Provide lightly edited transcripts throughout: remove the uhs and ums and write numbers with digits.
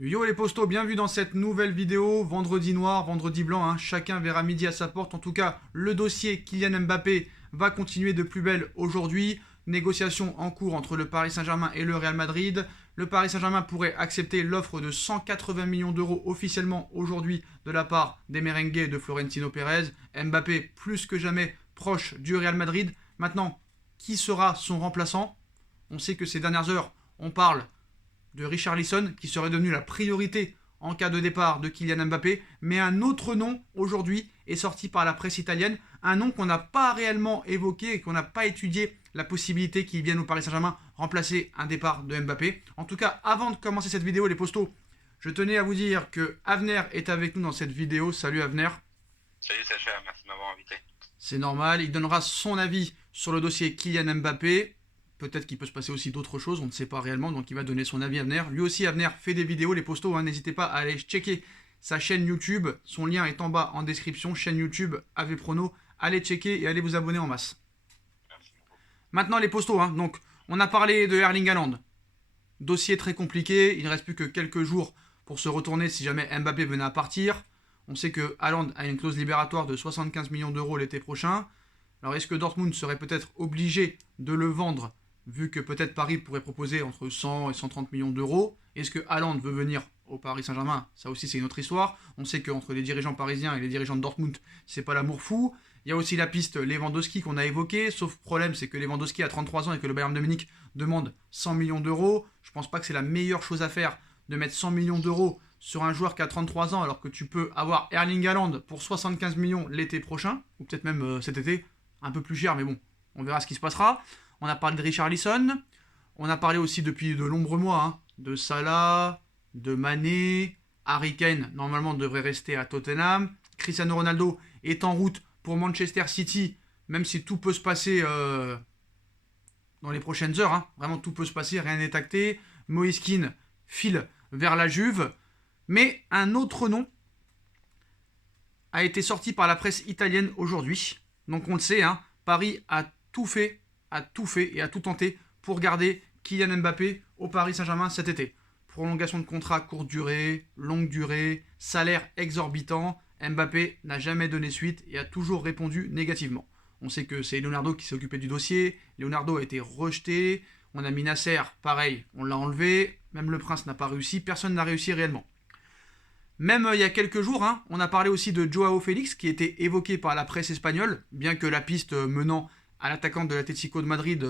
Yo les postos, bienvenue dans cette nouvelle vidéo, vendredi noir, vendredi blanc, hein. Chacun verra midi à sa porte. En tout cas, le dossier Kylian Mbappé va continuer de plus belle aujourd'hui. Négociation en cours entre le Paris Saint-Germain et le Real Madrid. Le Paris Saint-Germain pourrait accepter l'offre de 180 millions d'euros officiellement aujourd'hui de la part des merengues de Florentino Pérez. Mbappé plus que jamais proche du Real Madrid. Maintenant, qui sera son remplaçant? On sait que ces dernières heures, on parle de Richarlison, qui serait devenu la priorité en cas de départ de Kylian Mbappé, mais un autre nom aujourd'hui est sorti par la presse italienne, un nom qu'on n'a pas réellement évoqué et qu'on n'a pas étudié la possibilité qu'il vienne au Paris Saint-Germain remplacer un départ de Mbappé. En tout cas, avant de commencer cette vidéo, les postos, je tenais à vous dire que Avner est avec nous dans cette vidéo. Salut Avner. Salut Sacha, merci de m'avoir invité. C'est normal, il donnera son avis sur le dossier Kylian Mbappé. Peut-être qu'il peut se passer aussi d'autres choses, on ne sait pas réellement, donc il va donner son avis à Avner. Lui aussi, Avner fait des vidéos, les postos, hein, n'hésitez pas à aller checker sa chaîne YouTube. Son lien est en bas en description, chaîne YouTube AV Prono. Allez checker et allez vous abonner en masse. Merci beaucoup. Maintenant les postos, hein, donc on a parlé de Erling Haaland. Dossier très compliqué, il ne reste plus que quelques jours pour se retourner si jamais Mbappé venait à partir. On sait que Haaland a une clause libératoire de 75 millions d'euros l'été prochain. Alors est-ce que Dortmund serait peut-être obligé de le vendre vu que peut-être Paris pourrait proposer entre 100 et 130 millions d'euros? Est-ce que Haaland veut venir au Paris Saint-Germain? Ça aussi c'est une autre histoire. On sait qu'entre les dirigeants parisiens et les dirigeants de Dortmund, c'est pas l'amour fou. Il y a aussi la piste Lewandowski qu'on a évoquée, sauf problème c'est que Lewandowski a 33 ans et que le Bayern de Munich demande 100 millions d'euros. Je pense pas que c'est la meilleure chose à faire de mettre 100 millions d'euros sur un joueur qui a 33 ans alors que tu peux avoir Erling Haaland pour 75 millions l'été prochain, ou peut-être même cet été, un peu plus cher, mais bon, on verra ce qui se passera. On a parlé de Richarlison, on a parlé aussi depuis de nombreux mois hein, de Salah, de Mané, Harry Kane normalement devrait rester à Tottenham, Cristiano Ronaldo est en route pour Manchester City, même si tout peut se passer dans les prochaines heures, hein. Vraiment tout peut se passer, rien n'est acté. Moïse Kean file vers la Juve, mais un autre nom a été sorti par la presse italienne aujourd'hui. Donc on le sait, hein, Paris a tout fait et a tout tenté pour garder Kylian Mbappé au Paris Saint-Germain cet été. Prolongation de contrat courte durée, longue durée, salaire exorbitant. Mbappé n'a jamais donné suite et a toujours répondu négativement. On sait que c'est Leonardo qui s'est occupé du dossier. Leonardo a été rejeté. On a mis Nasser, pareil, on l'a enlevé. Même le Prince n'a pas réussi. Personne n'a réussi réellement. Même il y a quelques jours, hein, on a parlé aussi de Joao Félix qui était évoqué par la presse espagnole, bien que la piste menant à l'attaquant de l'Atlético de Madrid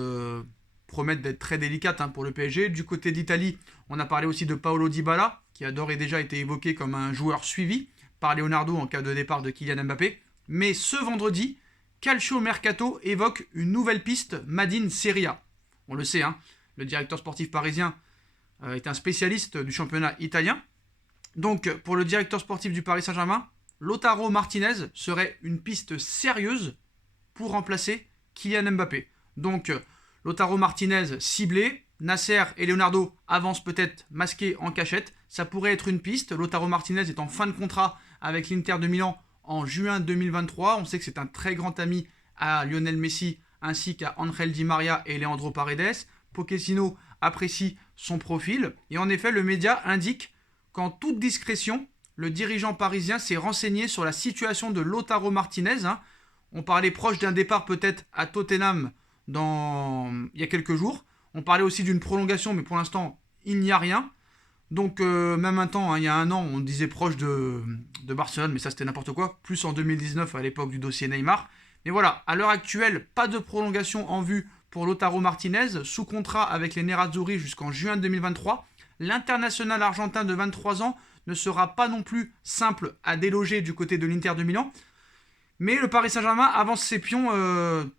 promette d'être très délicate hein, pour le PSG. Du côté d'Italie, on a parlé aussi de Paolo Dybala, qui a d'ores et déjà été évoqué comme un joueur suivi par Leonardo en cas de départ de Kylian Mbappé. Mais ce vendredi, Calcio Mercato évoque une nouvelle piste Made in Serie A. On le sait, hein, le directeur sportif parisien est un spécialiste du championnat italien. Donc, pour le directeur sportif du Paris Saint-Germain, Lautaro Martinez serait une piste sérieuse pour remplacer Kylian Mbappé. Donc, Lautaro Martinez ciblé, Nasser et Leonardo avancent peut-être masqués en cachette. Ça pourrait être une piste. Lautaro Martinez est en fin de contrat avec l'Inter de Milan en juin 2023. On sait que c'est un très grand ami à Lionel Messi ainsi qu'à Angel Di Maria et Leandro Paredes. Pochettino apprécie son profil. Et en effet, le média indique qu'en toute discrétion, le dirigeant parisien s'est renseigné sur la situation de Lautaro Martinez. Hein. On parlait proche d'un départ peut-être à Tottenham il y a quelques jours. On parlait aussi d'une prolongation, mais pour l'instant, il n'y a rien. Donc, même un temps, hein, il y a un an, on disait proche de Barcelone, mais ça c'était n'importe quoi. Plus en 2019, à l'époque du dossier Neymar. Mais voilà, à l'heure actuelle, pas de prolongation en vue pour Lautaro Martinez, sous contrat avec les Nerazzurri jusqu'en juin 2023. L'international argentin de 23 ans ne sera pas non plus simple à déloger du côté de l'Inter de Milan. Mais le Paris Saint-Germain avance ses pions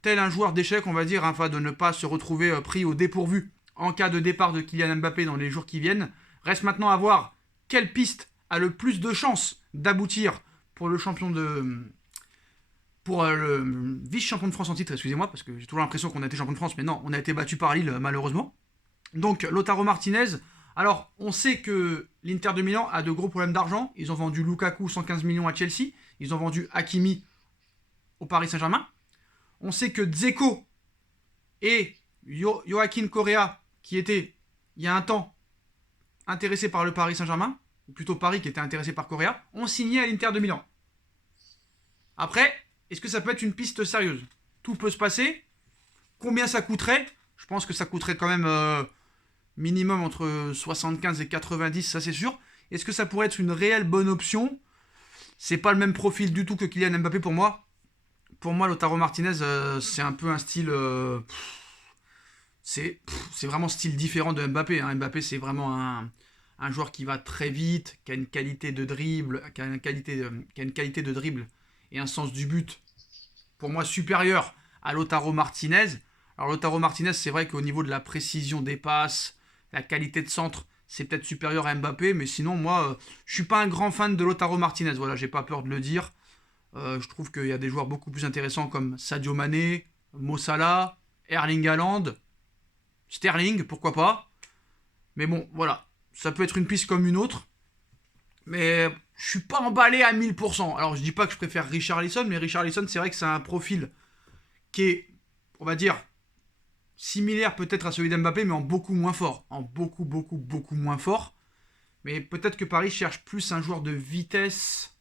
tel un joueur d'échecs, on va dire, afin de ne pas se retrouver pris au dépourvu en cas de départ de Kylian Mbappé dans les jours qui viennent. Reste maintenant à voir quelle piste a le plus de chances d'aboutir pour le champion de... pour le vice-champion de France en titre, excusez-moi, parce que j'ai toujours l'impression qu'on a été champion de France, mais non, on a été battu par Lille, malheureusement. Donc, Lautaro Martinez, alors, on sait que l'Inter de Milan a de gros problèmes d'argent. Ils ont vendu Lukaku 115 millions à Chelsea. Ils ont vendu Hakimi au Paris Saint-Germain. On sait que Dzeko et Joaquin Correa, qui étaient, il y a un temps, intéressés par le Paris Saint-Germain, ou plutôt Paris qui était intéressé par Correa, ont signé à l'Inter de Milan. Après, est-ce que ça peut être une piste sérieuse? Tout peut se passer. Combien ça coûterait? Je pense que ça coûterait quand même minimum entre 75 et 90, ça c'est sûr. Est-ce que ça pourrait être une réelle bonne option? C'est pas le même profil du tout que Kylian Mbappé pour moi. Pour moi, Lautaro Martinez, c'est un peu un style... c'est vraiment style différent de Mbappé. Hein. Mbappé, c'est vraiment un joueur qui va très vite, qui a une qualité de dribble, qui a une qualité de dribble et un sens du but, pour moi, supérieur à Lautaro Martinez. Alors Lautaro Martinez, c'est vrai qu'au niveau de la précision des passes, la qualité de centre, c'est peut-être supérieur à Mbappé, mais sinon, moi, je suis pas un grand fan de Lautaro Martinez. Voilà, j'ai pas peur de le dire. Je trouve qu'il y a des joueurs beaucoup plus intéressants comme Sadio Mané, Mo Salah, Erling Haaland, Sterling, pourquoi pas. Mais bon, voilà, ça peut être une piste comme une autre. Mais je suis pas emballé à 1000%. Alors je dis pas que je préfère Richarlison, mais Richarlison, c'est vrai que c'est un profil qui est, on va dire, similaire peut-être à celui d'Mbappé, mais en beaucoup moins fort. En beaucoup moins fort. Mais peut-être que Paris cherche plus un joueur de vitesse,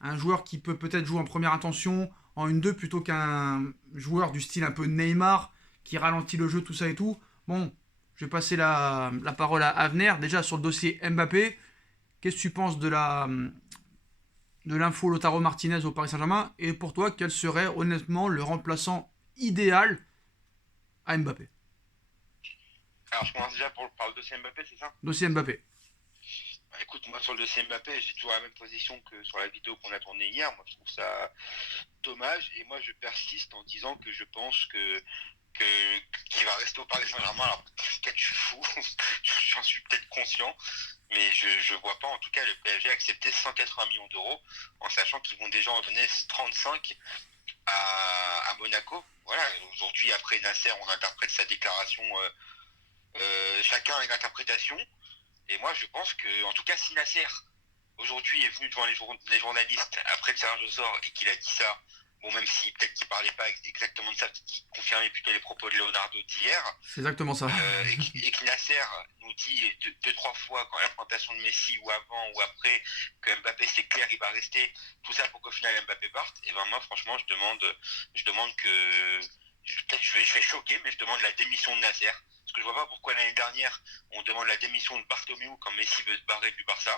un joueur qui peut peut-être jouer en première intention, en 1-2, plutôt qu'un joueur du style un peu Neymar, qui ralentit le jeu, tout ça et tout. Bon, je vais passer la parole à Avner. Déjà, sur le dossier Mbappé, qu'est-ce que tu penses de l'info Lautaro Martinez au Paris Saint-Germain? Et pour toi, quel serait honnêtement le remplaçant idéal à Mbappé? Alors, je commence déjà par le dossier Mbappé, c'est ça? Dossier Mbappé. Bah, écoute, moi, sur le dossier Mbappé, j'ai toujours la même position que sur la vidéo qu'on a tournée hier. Moi, je trouve ça dommage. Et moi, je persiste en disant que je pense qu'il va rester au Paris Saint-Germain. Alors, peut-être je suis fou, j'en suis peut-être conscient, mais je vois pas en tout cas le PSG accepter 180 millions d'euros en sachant qu'ils vont déjà en donner 35 à Monaco. Voilà, aujourd'hui, après Nasser, on interprète sa déclaration, chacun a une interprétation. Et moi, je pense que, en tout cas, si Nasser, aujourd'hui, est venu devant les journalistes après le tirage au sort et qu'il a dit ça, bon, même si peut-être qu'il parlait pas exactement de ça, qu'il confirmait plutôt les propos de Leonardo d'hier, C'est exactement ça. et que Nasser nous dit deux, trois fois, quand la présentation de Messi, ou avant, ou après, que Mbappé, c'est clair, il va rester, tout ça pour qu'au final Mbappé parte, et ben moi, franchement, je demande que, peut-être je vais choquer, mais je demande la démission de Nasser. Parce que je vois pas pourquoi l'année dernière, on demande la démission de Bartomeu quand Messi veut se barrer du Barça.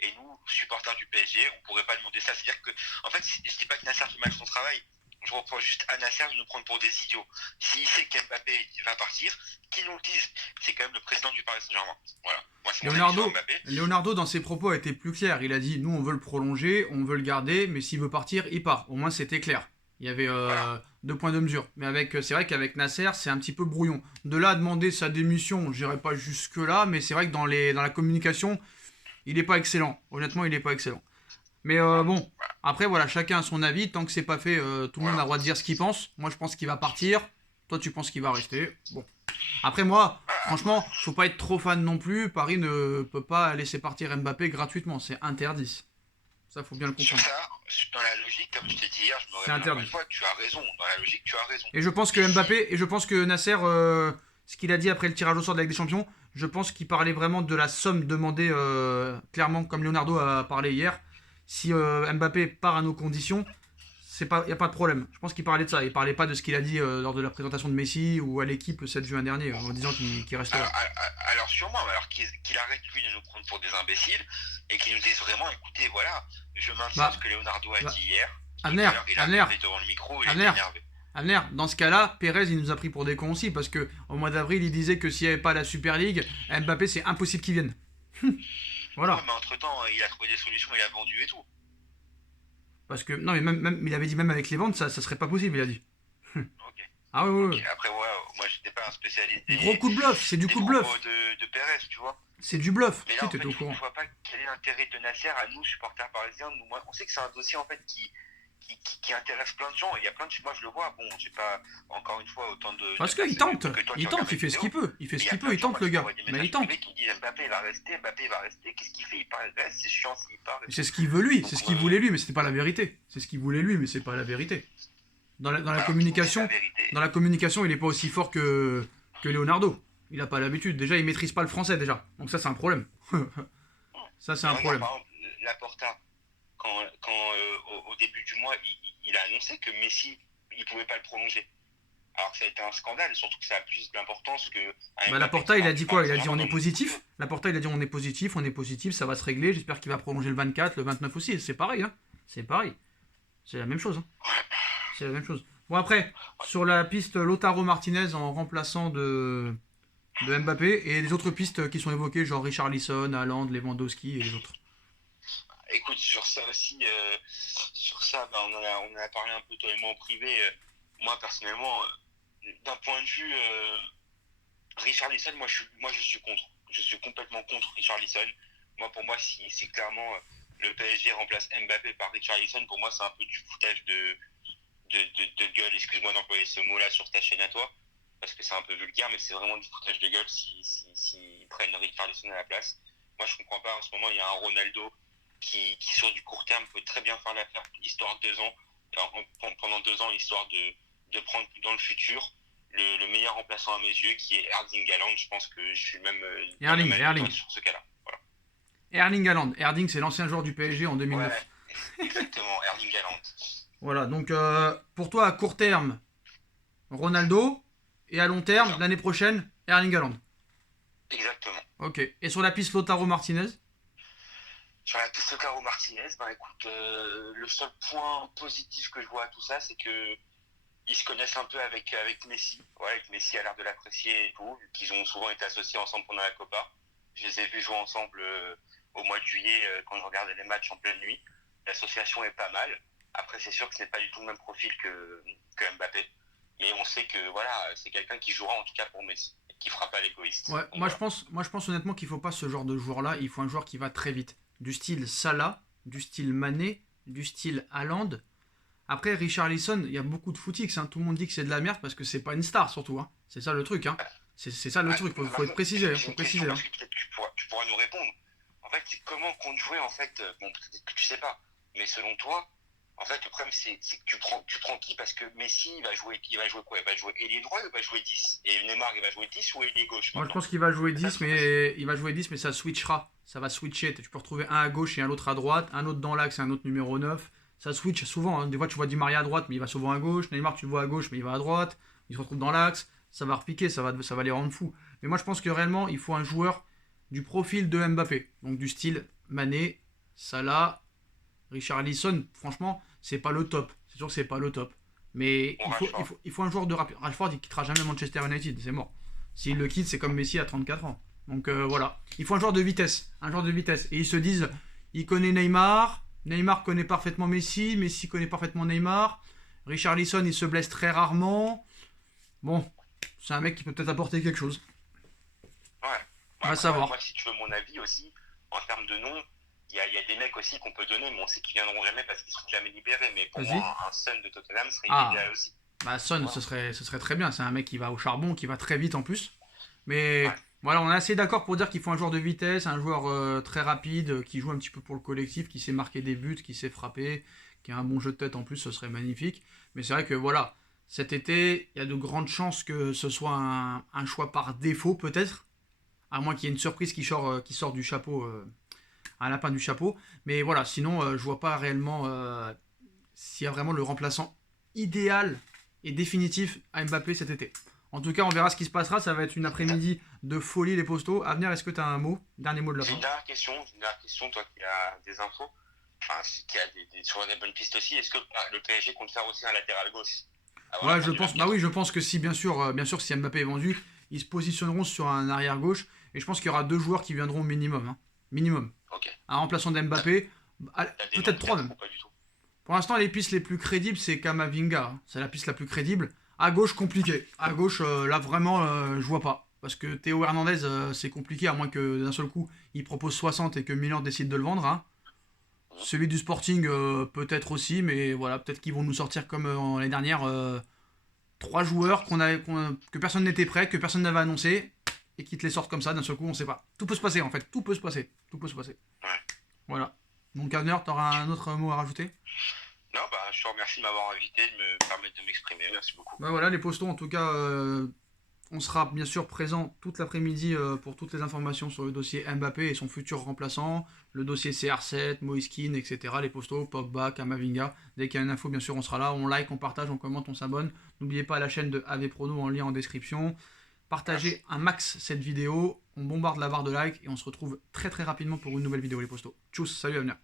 Et nous, supporters du PSG, on pourrait pas demander ça. C'est-à-dire que, en fait, je dis pas que Nasser fait mal son travail. Je reprends juste à Nasser de nous prendre pour des idiots. S'il sait qu'Mbappé va partir, qu'il nous le dise. C'est quand même le président du Paris Saint-Germain. Voilà. Moi, c'est mon avis sur Mbappé. Leonardo, dans ses propos, a été plus clair. Il a dit, nous, on veut le prolonger, on veut le garder, mais s'il veut partir, il part. Au moins, c'était clair. Il y avait deux points de mesure. Mais c'est vrai qu'avec Nasser, c'est un petit peu brouillon. De là à demander sa démission, je n'irai pas jusque-là, mais c'est vrai que dans la communication, il n'est pas excellent. Honnêtement, il n'est pas excellent. Mais bon, après, voilà, chacun a son avis. Tant que c'est pas fait, tout le monde a le droit de dire ce qu'il pense. Moi, je pense qu'il va partir. Toi, tu penses qu'il va rester. Bon. Après, moi, franchement, faut pas être trop fan non plus. Paris ne peut pas laisser partir Mbappé gratuitement. C'est interdit. Ça, faut bien le comprendre. Sur ça, dans la logique, comme je t'ai dit hier, je me répète encore une fois, tu as raison. Dans la logique, tu as raison. Et je pense que Mbappé, et je pense que Nasser, ce qu'il a dit après le tirage au sort de la Ligue des Champions, je pense qu'il parlait vraiment de la somme demandée, clairement, comme Leonardo a parlé hier. Si Mbappé part à nos conditions, il n'y a pas de problème. Je pense qu'il parlait de ça. Il parlait pas de ce qu'il a dit lors de la présentation de Messi ou à l'équipe le 7 juin dernier, en disant qu'il restera. Alors sûrement, alors qu'il arrête lui de nous prendre pour des imbéciles et qu'il nous dise vraiment, écoutez, voilà, je maintiens ce que Leonardo a dit hier. Avner, devant le micro, il est énervé. Avner, dans ce cas-là, Pérez, il nous a pris pour des cons aussi, parce que au mois d'avril, il disait que s'il n'y avait pas la Super League, Mbappé, c'est impossible qu'il vienne. Voilà. Ouais, mais entre-temps, il a trouvé des solutions, il a vendu et tout. Parce que, non, mais même il avait dit même avec les ventes, ça serait pas possible, il a dit. Ok. Ah ouais. Okay. Après, ouais, moi, j'étais pas un spécialiste gros coup de bluff, c'est du coup de bluff. De Pérez, tu vois. C'est du bluff. Mais là, en fait, je ne vois pas quel est l'intérêt de Nasser à nous, supporters parisiens. On sait que c'est un dossier, en fait, qui intéresse plein de gens. Il y a plein de... Moi, je le vois. Bon, j'ai pas, encore une fois, autant de... Parce qu'il tente. Il fait ce qu'il peut. Il tente, le gars. Mais il tente. Qui disent Mbappé va rester. Qu'est-ce qu'il fait? Il part, c'est chiant s'il part. C'est ce qu'il veut lui. C'est ce qu'il voulait lui, mais c'était pas la vérité. C'est ce qu'il voulait lui, mais c'est pas la vérité. Dans la communication, il est pas aussi fort que Leonardo. Il n'a pas l'habitude. Déjà, il maîtrise pas le français déjà. Donc ça, c'est un problème. Ça, c'est Mais un regarde, problème. par exemple, Laporta, au début du mois, il a annoncé que Messi, il pouvait pas le prolonger. Alors que ça a été un scandale, surtout que ça a plus d'importance que un Bah, Mbappé qui Laporta, il a part du dit quoi? Paris Il a dit Saint-Germain on dans est le monde du positif. football. Laporta, il a dit on est positif, ça va se régler. J'espère qu'il va prolonger le 24, le 29 aussi. C'est pareil, hein. C'est pareil. C'est la même chose, hein. Ouais, C'est la même chose. Bon, après, sur la piste Lautaro Martinez en remplaçant de Mbappé et les autres pistes qui sont évoquées, genre Richarlison, Haaland, Lewandowski et les autres. écoute, sur ça aussi, sur ça, bah, on en a parlé un peu toi et moi en privé. Moi, personnellement, d'un point de vue Richarlison, moi je suis contre. Je suis complètement contre Richarlison. Moi, pour moi, si clairement le PSG remplace Mbappé par Richarlison, pour moi, c'est un peu du foutage de gueule. Excuse-moi d'employer ce mot-là sur ta chaîne à toi, parce que c'est un peu vulgaire, mais c'est vraiment du foutage de gueule si prennent Richarlison à la place. Moi, je comprends pas. En ce moment, il y a un Ronaldo qui sur du court terme, peut très bien faire l'affaire, histoire de 2 ans, pendant 2 ans, histoire de prendre dans le futur le meilleur remplaçant à mes yeux, qui est Erling Haaland. Je pense que je suis même dans le même avis que toi Erling. sur ce cas-là. Voilà. Erling Haaland. Erling, c'est l'ancien joueur du PSG en Ouais, 2009. exactement, Erling Haaland. Voilà, donc pour toi, à court terme, Ronaldo. Et à long C'est terme, ça, l'année prochaine, Erling Haaland. exactement. Ok. Et sur la piste Lautaro Martinez? Sur la piste Caro Martinez, ben écoute, le seul point positif que je vois à tout ça, c'est que ils se connaissent un peu avec Messi. Ouais, que Messi a l'air de l'apprécier et tout, vu qu'ils ont souvent été associés ensemble pendant la Copa. Je les ai vus jouer ensemble au mois de juillet quand je regardais les matchs en pleine nuit. L'association est pas mal. Après, c'est sûr que ce n'est pas du tout le même profil que Mbappé. Mais on sait que voilà, c'est quelqu'un qui jouera en tout cas pour Messi, et qui fera pas l'égoïste. Ouais, Donc voilà. moi je pense honnêtement qu'il faut pas ce genre de joueur-là. Il faut un joueur qui va très vite. Du style Salah, du style Mané, du style Haaland. Après, Richarlison, il y a beaucoup de footix. Hein. Tout le monde dit que c'est de la merde parce que c'est pas une star surtout. Hein. C'est ça le truc. Hein. C'est ça le Ouais, truc. Faut être maintenant, précisé. Hein. j'ai Faut une question préciser. Hein. parce que peut-être que tu pourras nous répondre. En fait, c'est comment compte jouer en fait. Bon, peut-être que tu sais pas, mais selon toi, en fait, le problème c'est que tu prends qui parce que Messi il va jouer quoi? Il va jouer ailier droit ou il va jouer 10? Et Neymar il va jouer 10 ou ailier gauche Moi, je maintenant? pense qu'il va jouer C'est ça 10, que je veux. mais ça switchera. Ça va switcher. Tu peux retrouver un à gauche et un autre à droite, un autre dans l'axe et un autre numéro 9. Ça switch souvent. Hein. Des fois, tu vois Di Maria à droite, mais il va souvent à gauche. Neymar, tu le vois à gauche, mais il va à droite. Il se retrouve dans l'axe. Ça va repiquer, ça va les rendre fous. Mais moi, je pense que réellement, il faut un joueur du profil de Mbappé. Donc, du style Mané, Salah, Richarlison. Franchement, c'est pas le top. C'est sûr que c'est pas le top. Mais Bon, Rashford. il faut un joueur de rapide. Rashford, il quittera jamais Manchester United. C'est mort. S'il le quitte, c'est comme Messi à 34 ans. Donc voilà. Il faut un joueur de vitesse. Un joueur de vitesse. Et ils se disent, il connaît Neymar. Neymar connaît parfaitement Messi. Messi connaît parfaitement Neymar. Richarlison, il se blesse très rarement. Bon, c'est un mec qui peut peut-être apporter quelque chose. Ouais. On va Après, moi, savoir. si tu veux mon avis aussi, en termes de nom, il y a des mecs aussi qu'on peut donner, mais on sait qu'ils viendront jamais parce qu'ils seront jamais libérés. Mais pour Vas-y. moi, un Sun de Tottenham serait Ah, l'idéal aussi. bah Son, Voilà. ce serait très bien. C'est un mec qui va au charbon, qui va très vite en plus. Mais Ouais. voilà, on est assez d'accord pour dire qu'il faut un joueur de vitesse, un joueur très rapide, qui joue un petit peu pour le collectif, qui sait marquer des buts, qui sait frapper, qui a un bon jeu de tête en plus, ce serait magnifique. Mais c'est vrai que voilà, cet été, il y a de grandes chances que ce soit un choix par défaut peut-être, à moins qu'il y ait une surprise qui sort du chapeau, un lapin du chapeau. Mais voilà, sinon, je vois pas réellement s'il y a vraiment le remplaçant idéal et définitif à Mbappé cet été. En tout cas, on verra ce qui se passera. Ça va être une J'ai une, après-midi de folie, les postos. À venir, est-ce que tu as un mot, dernier mot de la j'ai fin? une dernière question. Une dernière question, toi qui as des infos, enfin, qui a sur des bonnes pistes aussi. Est-ce que le PSG compte faire aussi un latéral gauche avant la Ouais, fin je du pense. Bah 24? oui, je pense que si, bien sûr, si Mbappé est vendu, ils se positionneront sur un arrière gauche. Et je pense qu'il y aura deux joueurs qui viendront au minimum. Hein. Minimum. Ok. Un remplaçant T'as d'Mbappé, t'as des noms peut-être trois peut-être même. ou pas du tout? Pour l'instant, les pistes les plus crédibles, c'est Kamavinga. Hein. C'est la piste la plus crédible. À gauche, compliqué. À gauche, là, vraiment, je vois pas. Parce que Théo Hernandez, c'est compliqué, à moins que d'un seul coup, il propose 60 et que Milan décide de le vendre. Hein. Mhm. Celui du Sporting, peut-être aussi, mais voilà, peut-être qu'ils vont nous sortir comme l'année dernière, trois joueurs que personne n'était prêt, que personne n'avait annoncé, et qui te les sortent comme ça, d'un seul coup, on sait pas. Tout peut se passer, en fait. Tout peut se passer. Tout peut se passer. Ouais. Voilà. Donc, Avner, t'auras un autre mot à rajouter? Non, bah, je te remercie de m'avoir invité, de me permettre de m'exprimer. Merci beaucoup. Bah voilà, les postons, en tout cas, On sera bien sûr présent toute l'après-midi pour toutes les informations sur le dossier Mbappé et son futur remplaçant, le dossier CR7, Moise Kean, etc., les postos, Pogba, Kamavinga. Dès qu'il y a une info, bien sûr, on sera là, on like, on partage, on commente, on s'abonne. N'oubliez pas la chaîne de AV Prono en lien en description. Partagez un max cette vidéo, on bombarde la barre de like et on se retrouve très très rapidement pour une nouvelle vidéo les postos. Tchuss, salut à venir.